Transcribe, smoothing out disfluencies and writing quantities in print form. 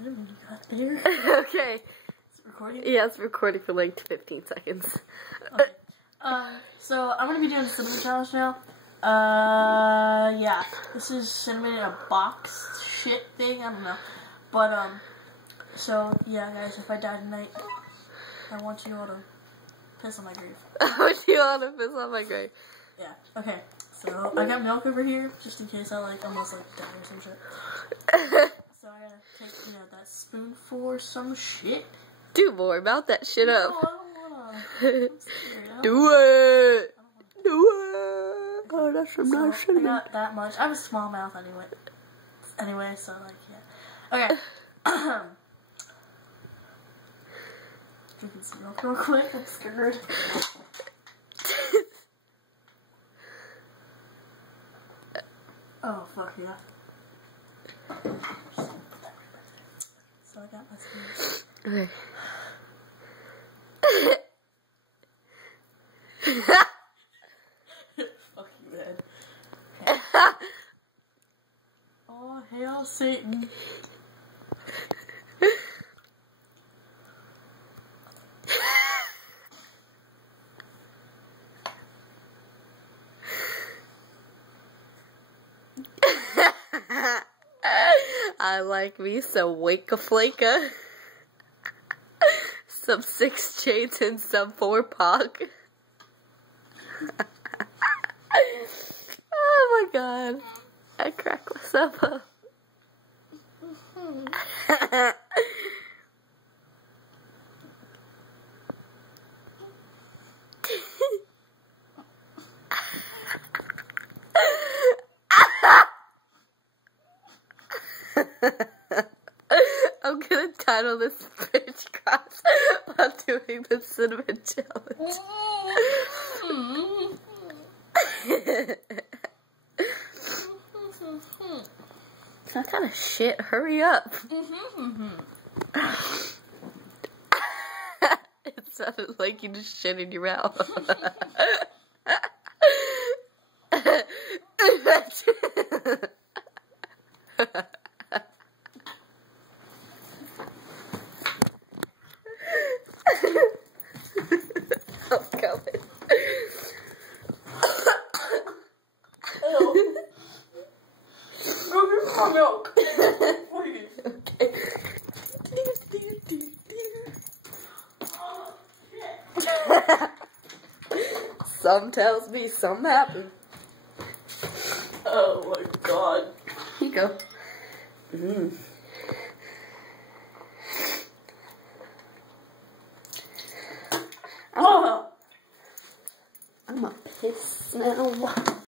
Okay. It's recording? Yeah, it's recording for like 15 seconds. Okay. So I'm gonna be doing the cinnamon challenge now. Yeah. This is cinnamon in a box shit thing, I don't know. But, so, yeah, guys, if I die tonight, I want you all to piss on my grave. I want you all to piss on my grave. Yeah, okay. So, I got milk over here, just in case I, almost, die or some shit. So I gotta take, that spoonful or some shit. Do more about that shit up. No, I don't wanna. I'm scared. Do it. Do it. Oh, that's some nice I cinnamon. got that much. I have a small mouth anyway, so yeah. Okay. Drinking some milk real quick. I'm scared. Oh, fuck yeah. So I got my spoon. Okay. Fuck you, man. Okay. Oh, hail Satan. I like me some Waka Flaka, some 6 Chains and some 4 Pac. Oh my god, I crack myself up. I'm gonna title this bitch cross while doing the cinnamon challenge. That kind of shit, hurry up. It sounded like you just shit in your mouth. I'm coming. Go get my milk. Please. Okay. Some tells me some happened. Oh my god. Here you go. I'm a piss now.